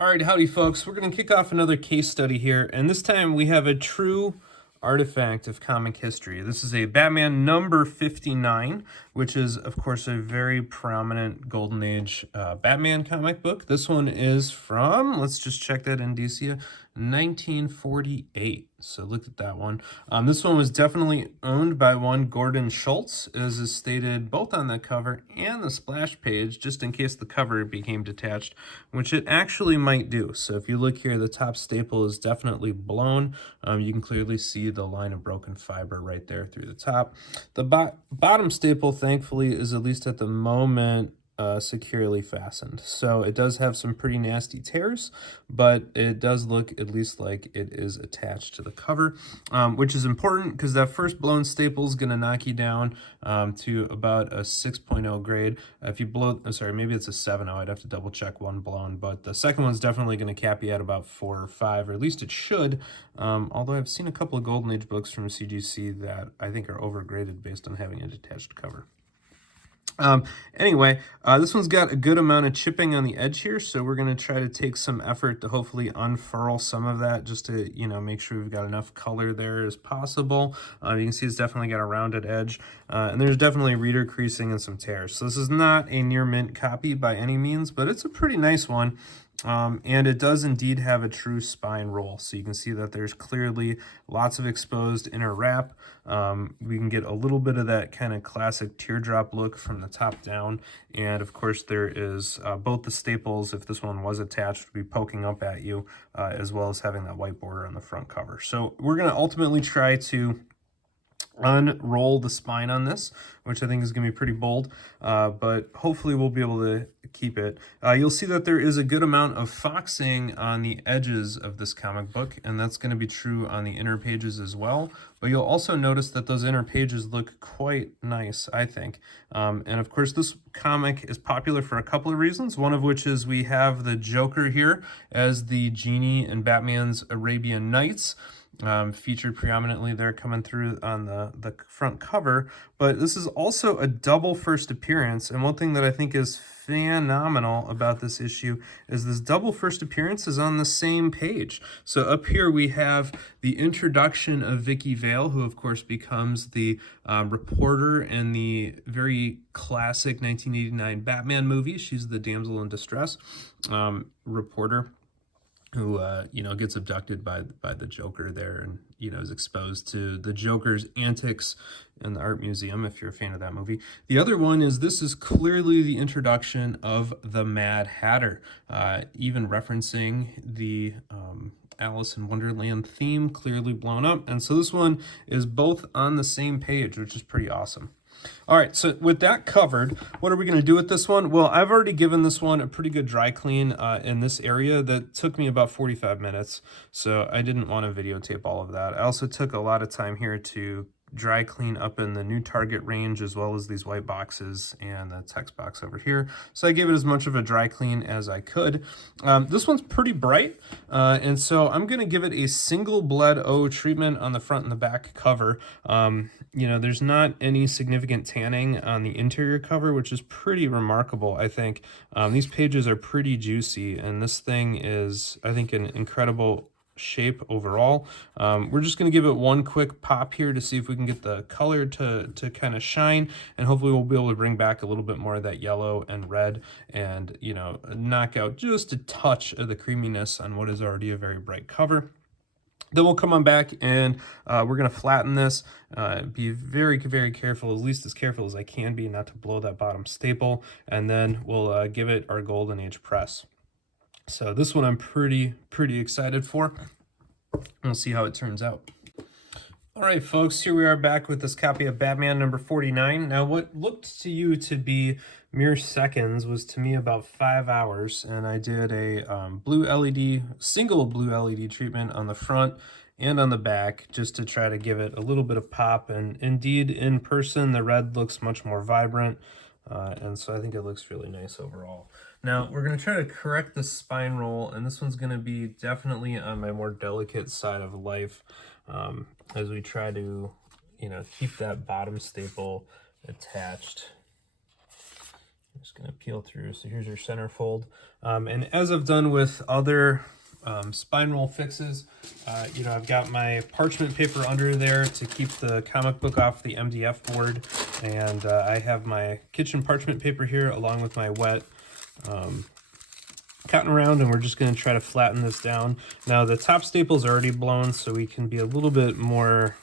All right, howdy folks. We're going to kick off another case study here, and this time we have a true artifact of comic history. This is a Batman number 59, which is, of course, a very prominent Golden Age Batman comic book. This one is from, let's just check that indicia, 1948. So look at that one. This one was definitely owned by one Gordon Schultz, as is stated both on the cover and the splash page, just in case the cover became detached, which it actually might do. So if you look here, the top staple is definitely blown. You can clearly see the line of broken fiber right there through the top. The bottom staple, thankfully, is at least at the moment securely fastened. So it does have some pretty nasty tears, but it does look at least like it is attached to the cover, which is important because that first blown staple is going to knock you down to about a 6.0 grade. If you blow, sorry, maybe it's a 7.0. I'd have to double check one blown, but the second one's definitely going to cap you at about 4 or 5, or at least it should. Although I've seen a couple of Golden Age books from CGC that I think are overgraded based on having a detached cover. Anyway, this one's got a good amount of chipping on the edge here, so we're going to try to take some effort to hopefully unfurl some of that, just to, make sure we've got enough color there as possible. You can see it's definitely got a rounded edge, and there's definitely reader creasing and some tears. So this is not a near mint copy by any means, but it's a pretty nice one. And it does indeed have a true spine roll. So you can see that there's clearly lots of exposed inner wrap. We can get a little bit of that kind of classic teardrop look from the top down. And of course there is both the staples, if this one was attached, would be poking up at you, as well as having that white border on the front cover. So we're going to ultimately try to unroll the spine on this, which I think is going to be pretty bold, but hopefully we'll be able to keep it. You'll see that there is a good amount of foxing on the edges of this comic book, and that's going to be true on the inner pages as well, but you'll also notice that those inner pages look quite nice, I think. And of course this comic is popular for a couple of reasons, one of which is we have the Joker here as the genie in Batman's Arabian Nights. Featured preeminently there coming through on the front cover, but this is also a double first appearance, and one thing that I think is phenomenal about this issue is this double first appearance is on the same page. So up here we have the introduction of Vicky Vale, who of course becomes the reporter in the very classic 1989 Batman movie. She's the damsel in distress reporter who gets abducted by the Joker there, and is exposed to the Joker's antics in the art museum, if you're a fan of that movie. The other one is this is clearly the introduction of the Mad Hatter, even referencing the Alice in Wonderland theme, clearly blown up. And so this one is both on the same page, which is pretty awesome. All right, so with that covered, what are we going to do with this one? Well, I've already given this one a pretty good dry clean in this area that took me about 45 minutes, so I didn't want to videotape all of that. I also took a lot of time here to dry clean up in the new Target range, as well as these white boxes and the text box over here. So I gave it as much of a dry clean as I could. This one's pretty bright, and so I'm going to give it a single bled O treatment on the front and the back cover. There's not any significant tanning on the interior cover, which is pretty remarkable, I think. These pages are pretty juicy, and this thing is, I think, an incredible shape overall. We're just going to give it one quick pop here to see if we can get the color to kind of shine, and hopefully we'll be able to bring back a little bit more of that yellow and red, and knock out just a touch of the creaminess on what is already a very bright cover. Then we'll come on back and we're going to flatten this, be very, very careful, at least as careful as I can be, not to blow that bottom staple, and then we'll give it our Golden Age press. So this one I'm pretty excited for. We'll see how it turns out. All right, folks, here we are back with this copy of Batman number 49. Now, what looked to you to be mere seconds was to me about 5 hours, and I did a single blue LED treatment on the front and on the back, just to try to give it a little bit of pop. And indeed, in person, the red looks much more vibrant, and so I think it looks really nice overall. Now, we're going to try to correct the spine roll, and this one's going to be definitely on my more delicate side of life, as we try to, keep that bottom staple attached. Just going to peel through. So here's your centerfold. And as I've done with other spine roll fixes, you know, I've got my parchment paper under there to keep the comic book off the MDF board. And I have my kitchen parchment paper here along with my wet cutting around, and we're just going to try to flatten this down. Now the top staple's already blown, so we can be a little bit more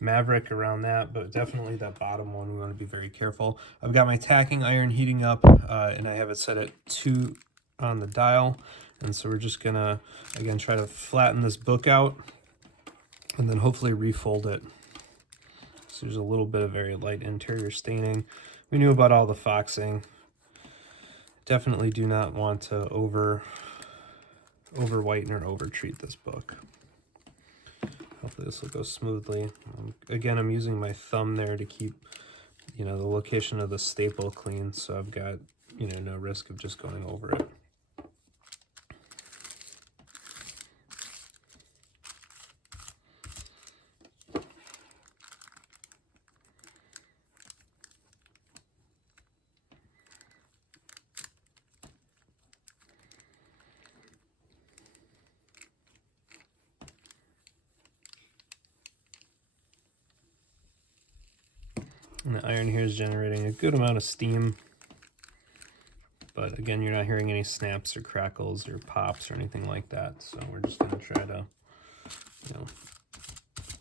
maverick around that, but definitely that bottom one we want to be very careful. I've got my tacking iron heating up, and I have it set at 2 on the dial, and so we're just gonna again try to flatten this book out and then hopefully refold it. So there's a little bit of very light interior staining. We knew about all the foxing. Definitely do not want to over whiten or over treat this book. Hopefully this will go smoothly. Again, I'm using my thumb there to keep, you know, the location of the staple clean, so I've got, you know, no risk of just going over it. And the iron here is generating a good amount of steam. But again, you're not hearing any snaps or crackles or pops or anything like that. So we're just going to try to, you know,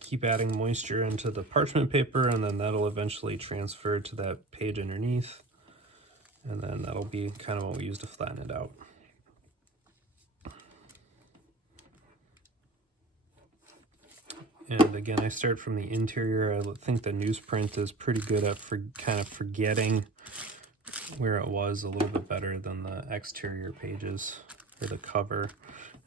keep adding moisture into the parchment paper, and then that'll eventually transfer to that page underneath. And then that'll be kind of what we use to flatten it out. And again, I start from the interior. I think the newsprint is pretty good at kind of forgetting where it was a little bit better than the exterior pages or the cover.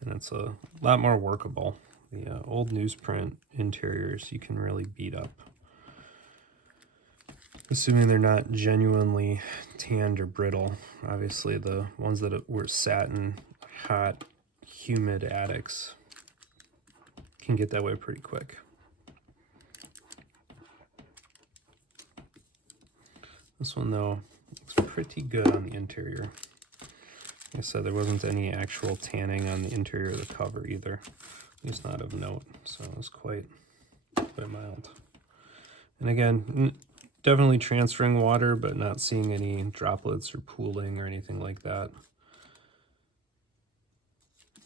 And it's a lot more workable. The old newsprint interiors you can really beat up, assuming they're not genuinely tanned or brittle. Obviously, the ones that were sat in hot, humid attics can get that way pretty quick. This one, though, looks pretty good on the interior. Like I said, there wasn't any actual tanning on the interior of the cover either, at least not of note, so it was quite mild. And again, definitely transferring water, but not seeing any droplets or pooling or anything like that.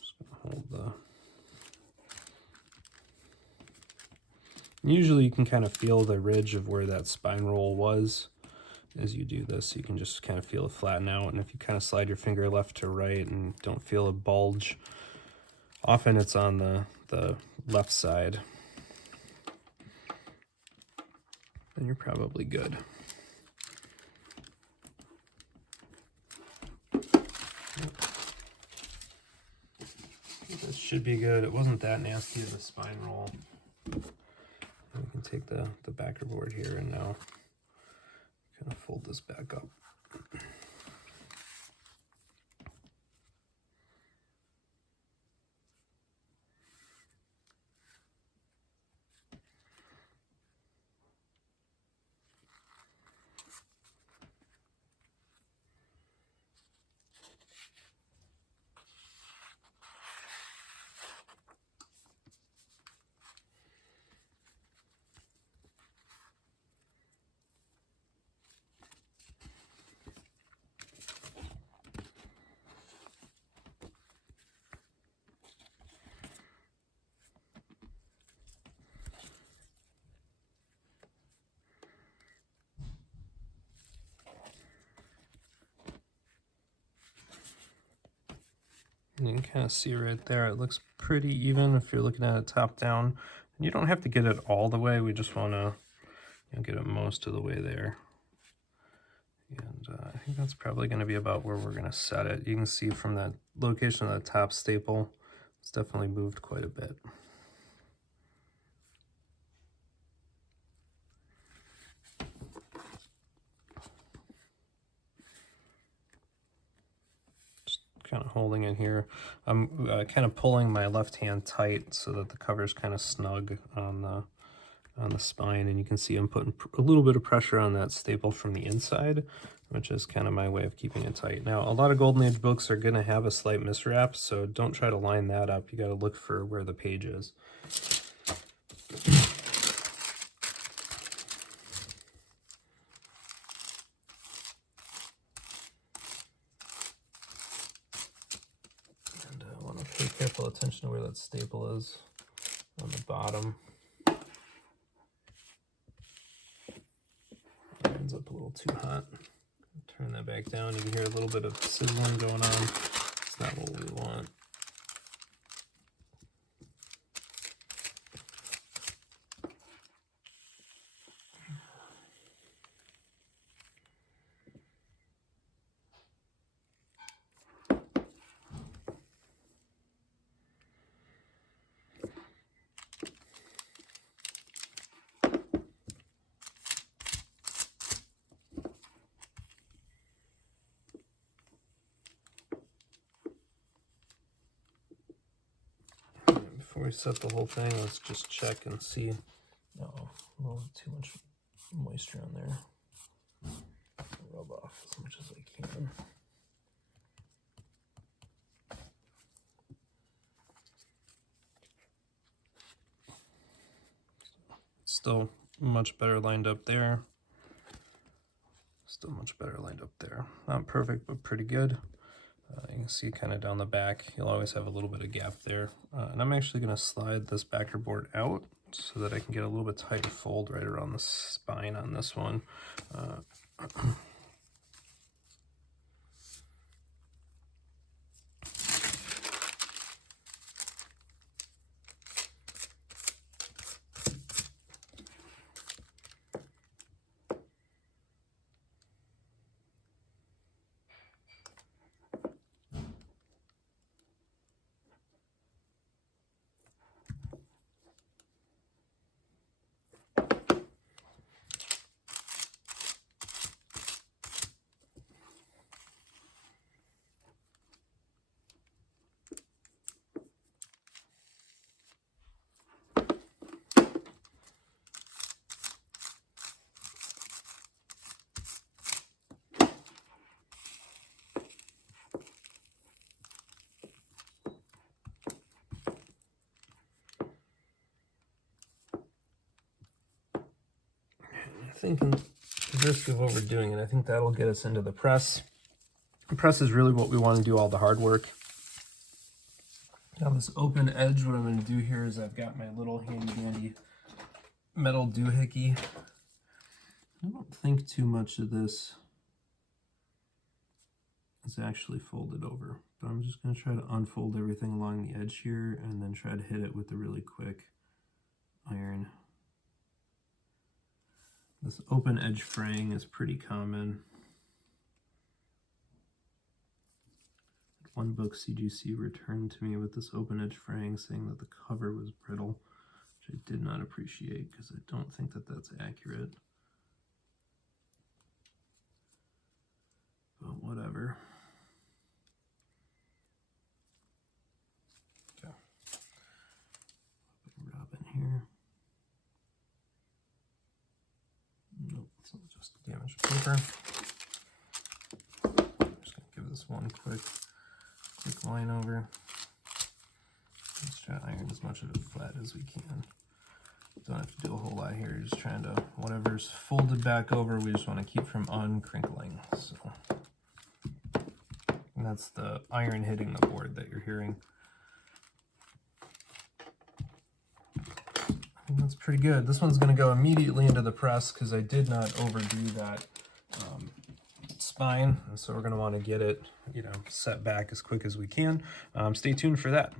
Just gonna hold the... Usually you can kind of feel the ridge of where that spine roll was as you do this. You can just kind of feel it flatten out, and if you kind of slide your finger left to right and don't feel a bulge, often it's on the left side, then you're probably good. This should be good. It wasn't that nasty of a spine roll. We can take the backer board here and now kind of fold this back up. And you can kind of see right there, it looks pretty even if you're looking at it top down. And you don't have to get it all the way, we just want to, you know, get it most of the way there. And I think that's probably going to be about where we're going to set it. You can see from that location of the top staple, it's definitely moved quite a bit. Kind of holding it here. I'm kind of pulling my left hand tight so that the cover's kind of snug on on the spine, and you can see I'm putting a little bit of pressure on that staple from the inside, which is kind of my way of keeping it tight. Now, a lot of Golden Age books are going to have a slight miswrap, so don't try to line that up. You got to look for where the page is. And I want to pay careful attention to where that staple is on the bottom. Ends up a little too hot. Turn that back down. You can hear a little bit of sizzling going on. It's not what we want. Before we set the whole thing, let's just check and see. No, a little too much moisture on there. Rub off as much as I can. Still much better lined up there. Still much better lined up there. Not perfect, but pretty good. You can see kind of down the back, you'll always have a little bit of gap there. And I'm actually going to slide this backer board out so that I can get a little bit tighter fold right around the spine on this one. Thinking the risk of overdoing it, I think that'll get us into the press. The press is really what we want to do all the hard work. Now this open edge, what I'm going to do here is I've got my little handy dandy metal doohickey. I don't think too much of this is actually folded over, but I'm just going to try to unfold everything along the edge here and then try to hit it with a really quick iron. This open edge fraying is pretty common. One book CGC returned to me with this open edge fraying saying that the cover was brittle, which I did not appreciate because I don't think that that's accurate. But whatever. Okay. Rub in here. Nope, it's not just damaged paper. I'm just gonna give this one quick line over. Let's try to iron as much of it flat as we can. Don't have to do a whole lot here. You're just trying to, whatever's folded back over, we just want to keep from uncrinkling. So, and that's the iron hitting the board that you're hearing. I think that's pretty good. This one's going to go immediately into the press because I did not overdo that spine, and so we're going to want to get it, you know, set back as quick as we can. Stay tuned for that.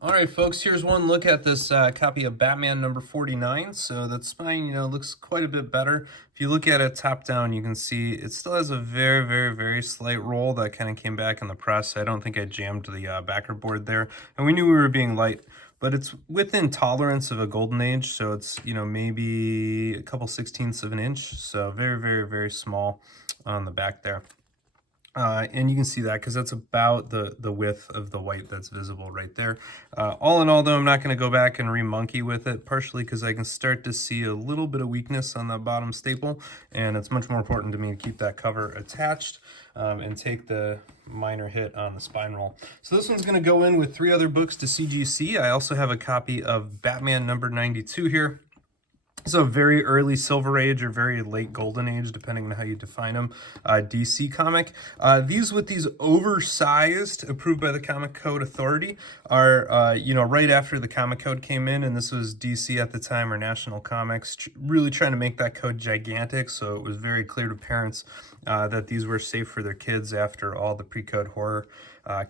All right, folks, here's one look at this copy of Batman number 49. So that spine, you know, looks quite a bit better. If you look at it top down, you can see it still has a very, very, very slight roll that kind of came back in the press. I don't think I jammed the backer board there. And we knew we were being light, but it's within tolerance of a Golden Age. So it's, you know, maybe a couple 16ths of an inch. So very, very, very small on the back there. And you can see that because that's about the width of the white that's visible right there. All in all, though, I'm not going to go back and re-monkey with it, partially because I can start to see a little bit of weakness on the bottom staple, and it's much more important to me to keep that cover attached and take the minor hit on the spine roll. So this one's going to go in with 3 other books to CGC. I also have a copy of Batman number 92 here. So very early Silver Age or very late Golden Age, depending on how you define them, DC comic. These with these oversized, approved by the Comic Code Authority, are, you know, right after the Comic Code came in, and this was DC at the time, or National Comics, really trying to make that code gigantic, so it was very clear to parents that these were safe for their kids after all the pre-code horror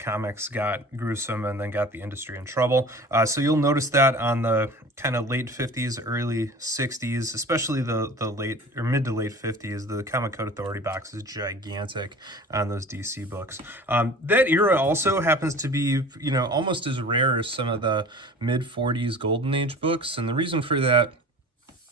comics got gruesome and then got the industry in trouble. So you'll notice that on the kind of late 50s, early 60s, especially the late or mid to late 50s, the Comic Code Authority box is gigantic on those DC books. That era also happens to be, you know, almost as rare as some of the mid 40s Golden Age books. And the reason for that,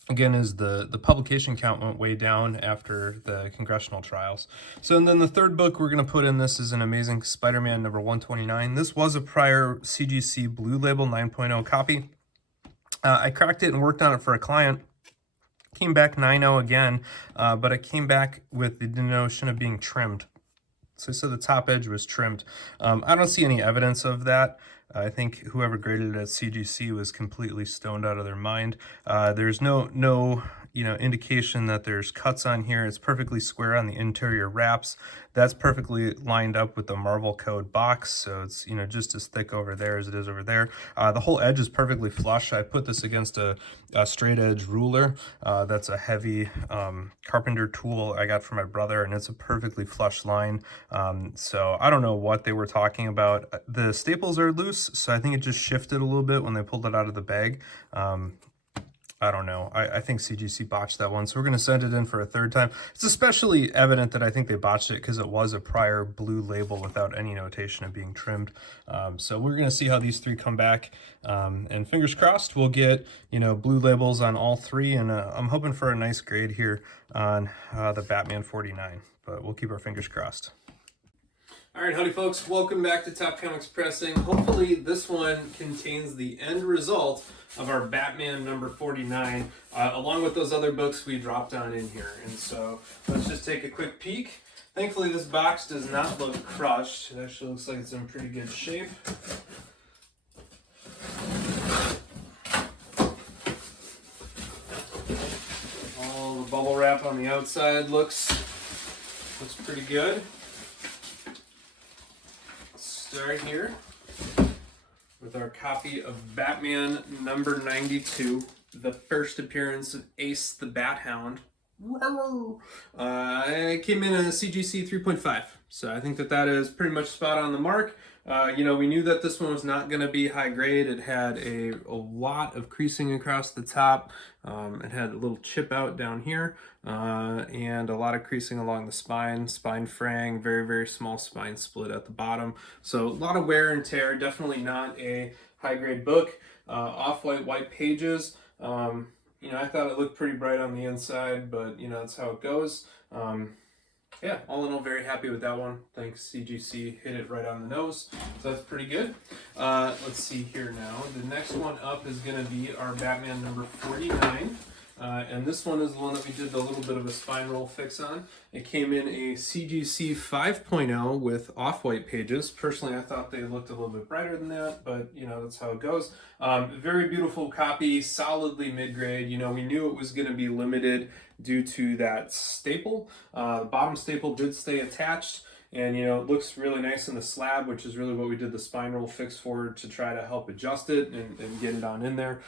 again, is the publication count went way down after the congressional trials. So, and then the third book we're going to put in this is an Amazing Spider-Man number 129. This was a prior CGC Blue Label 9.0 copy. I cracked it and worked on it for a client. Came back 9.0 again, but I came back with the notion of being trimmed. So the top edge was trimmed. I don't see any evidence of that. I think whoever graded it at CGC was completely stoned out of their mind. There's no you know, indication that there's cuts on here. It's perfectly square on the interior wraps. That's perfectly lined up with the Marvel Code box, so it's, you know, just as thick over there as it is over there. The whole edge is perfectly flush. I put this against a straight edge ruler. That's a heavy carpenter tool I got from my brother, and it's a perfectly flush line. So I don't know what they were talking about. The staples are loose, so I think it just shifted a little bit when they pulled it out of the bag. I don't know. I think CGC botched that one, so we're going to send it in for a third time. It's especially evident that I think they botched it because it was a prior blue label without any notation of being trimmed. So we're going to see how these 3 come back, and fingers crossed we'll get, you know, blue labels on all 3, and I'm hoping for a nice grade here on the Batman 49, but we'll keep our fingers crossed. All right, howdy folks, welcome back to Top Comics Pressing. Hopefully this one contains the end result of our Batman number 49, along with those other books we dropped on in here. And so let's just take a quick peek. Thankfully this box does not look crushed. It actually looks like it's in pretty good shape. All the bubble wrap on the outside looks pretty good. Start here with our copy of Batman number 92, the first appearance of Ace the Bat Hound. It came in a CGC 3.5, so I think that is pretty much spot on the mark. You know, we knew that this one was not going to be high grade. It had a lot of creasing across the top. It had a little chip out down here, and a lot of creasing along the spine fraying, very, very small spine split at the bottom. So a lot of wear and tear, definitely not a high grade book. Off-white, white pages. You know, I thought it looked pretty bright on the inside, but you know, that's how it goes. Yeah, all in all, very happy with that one. Thanks, CGC, hit it right on the nose, so that's pretty good. Let's see here now. The next one up is going to be our Batman number 49. And this one is the one that we did a little bit of a spine roll fix on. It came in a CGC 5.0 with off-white pages. Personally, I thought they looked a little bit brighter than that, but you know, that's how it goes. Very beautiful copy, solidly mid-grade. You know, we knew it was going to be limited due to that staple. The bottom staple did stay attached. And, you know, it looks really nice in the slab, which is really what we did the spine roll fix for, to try to help adjust it and get it on in there.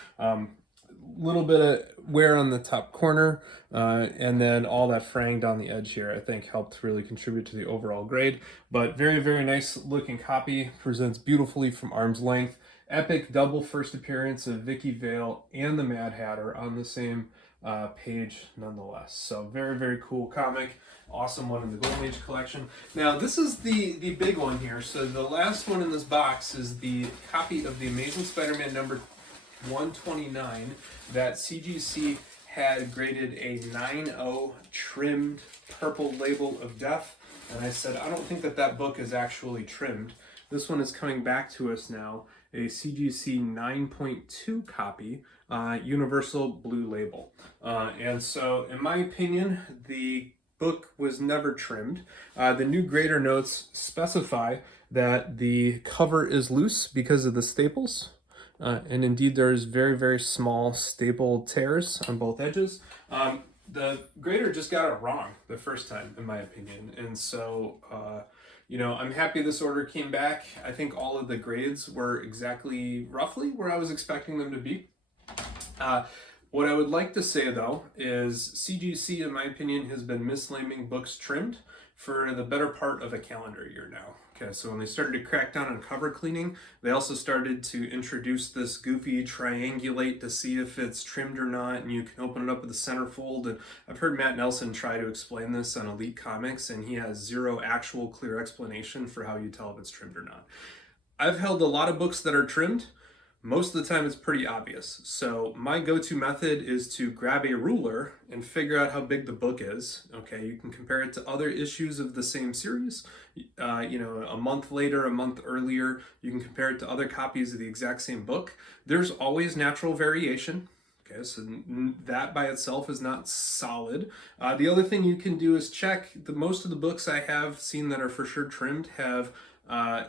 Little bit of wear on the top corner, and then all that fraying down the edge here, I think, helped really contribute to the overall grade. But very, very nice looking copy. Presents beautifully from arm's length. Epic double first appearance of Vicky Vale and the Mad Hatter on the same page nonetheless. So very, very cool comic. Awesome one in the Golden Age collection. Now this is the big one here. So the last one in this box is the copy of the Amazing Spider-Man number 129 that CGC had graded a 9.0 trimmed purple label of death. and I said, I don't think that that book is actually trimmed. This one is coming back to us now, a CGC 9.2 copy, universal blue label. And so in my opinion, the book was never trimmed. The new grader notes specify that the cover is loose because of the staples. And indeed, there's very, very small staple tears on both edges. The grader just got it wrong the first time, in my opinion. And so, you know, I'm happy this order came back. I think all of the grades were exactly roughly where I was expecting them to be. What I would like to say, though, is CGC, in my opinion, has been mislabeling books trimmed for the better part of a calendar year now. Okay, so when they started to crack down on cover cleaning, they also started to introduce this goofy triangulate to see if it's trimmed or not, and you can open it up with the centerfold. And I've heard Matt Nelson try to explain this on Elite Comics, and he has zero actual clear explanation for how you tell if it's trimmed or not. I've held a lot of books that are trimmed. Most of the time it's pretty obvious. So my go-to method is to grab a ruler and figure out how big the book is. Okay, you can compare it to other issues of the same series. You know, a month later, a month earlier, you can compare it to other copies of the exact same book. There's always natural variation. Okay, so that by itself is not solid. The other thing you can do is check. Most of the books I have seen that are for sure trimmed have,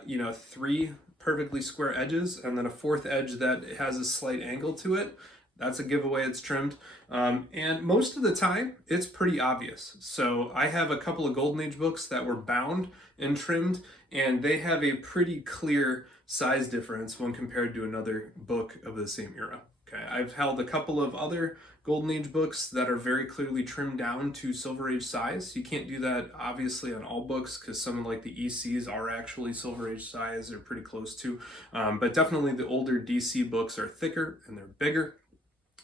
you know, 3 perfectly square edges and then a 4th edge that has a slight angle to it. That's a giveaway it's trimmed. And most of the time, it's pretty obvious. So I have a couple of Golden Age books that were bound and trimmed, and they have a pretty clear size difference when compared to another book of the same era. Okay, I've held a couple of other Golden Age books that are very clearly trimmed down to Silver Age size. You can't do that obviously on all books because some of like the ECs are actually Silver Age size or pretty close to. But definitely the older DC books are thicker and they're bigger.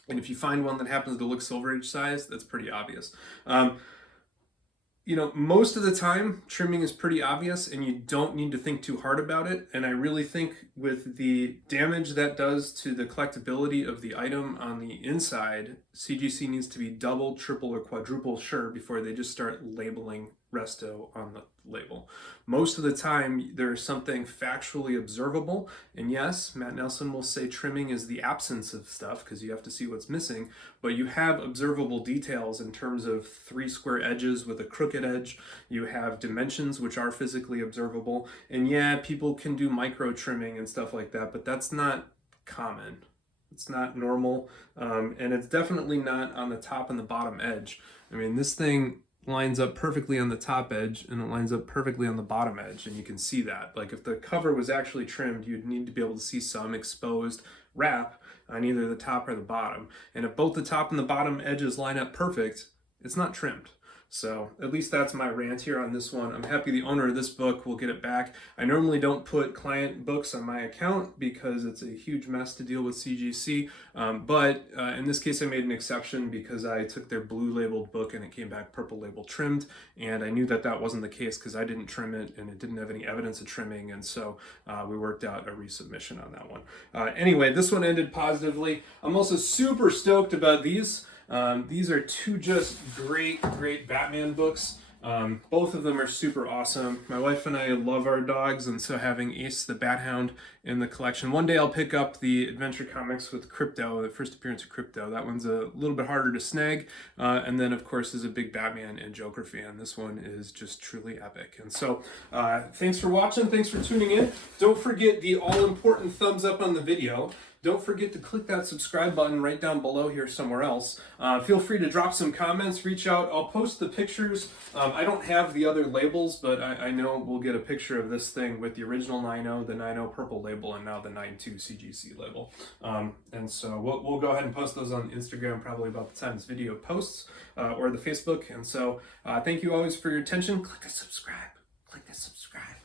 And if you find one that happens to look Silver Age size, that's pretty obvious. You know, most of the time, trimming is pretty obvious and you don't need to think too hard about it. And I really think with the damage that does to the collectability of the item on the inside, CGC needs to be double, triple, or quadruple sure before they just start labeling Resto on the label. Most of the time, there's something factually observable. And yes, Matt Nelson will say trimming is the absence of stuff because you have to see what's missing, but you have observable details in terms of 3 square edges with a crooked edge. You have dimensions which are physically observable. And yeah, people can do micro trimming and stuff like that, but that's not common. It's not normal. And it's definitely not on the top and the bottom edge. I mean, this thing lines up perfectly on the top edge and it lines up perfectly on the bottom edge, and you can see that. Like if the cover was actually trimmed, you'd need to be able to see some exposed wrap on either the top or the bottom. And if both the top and the bottom edges line up perfect, it's not trimmed. So at least that's my rant here on this one. I'm happy the owner of this book will get it back. I normally don't put client books on my account because it's a huge mess to deal with CGC, but in this case I made an exception because I took their blue labeled book and it came back purple label trimmed, and I knew that that wasn't the case because I didn't trim it and it didn't have any evidence of trimming, and so we worked out a resubmission on that one. Anyway, this one ended positively. I'm also super stoked about these. These are 2 just great Batman books. Both of them are super awesome. My wife and I love our dogs, and so having Ace the Bat Hound in the collection. One day I'll pick up the Adventure Comics with Crypto, the first appearance of Crypto. That one's a little bit harder to snag. And then, of course, as a big Batman and Joker fan, this one is just truly epic. And so, thanks for watching. Thanks for tuning in. Don't forget the all-important thumbs up on the video. Don't forget to click that subscribe button right down below here somewhere else. Feel free to drop some comments, reach out. I'll post the pictures. I don't have the other labels, but I know we'll get a picture of this thing with the original 9.0, the 9.0 purple label, and now the 9.2 CGC label. And so we'll go ahead and post those on Instagram probably about the time this video posts, or the Facebook. And so thank you always for your attention. Click the subscribe. Click the subscribe.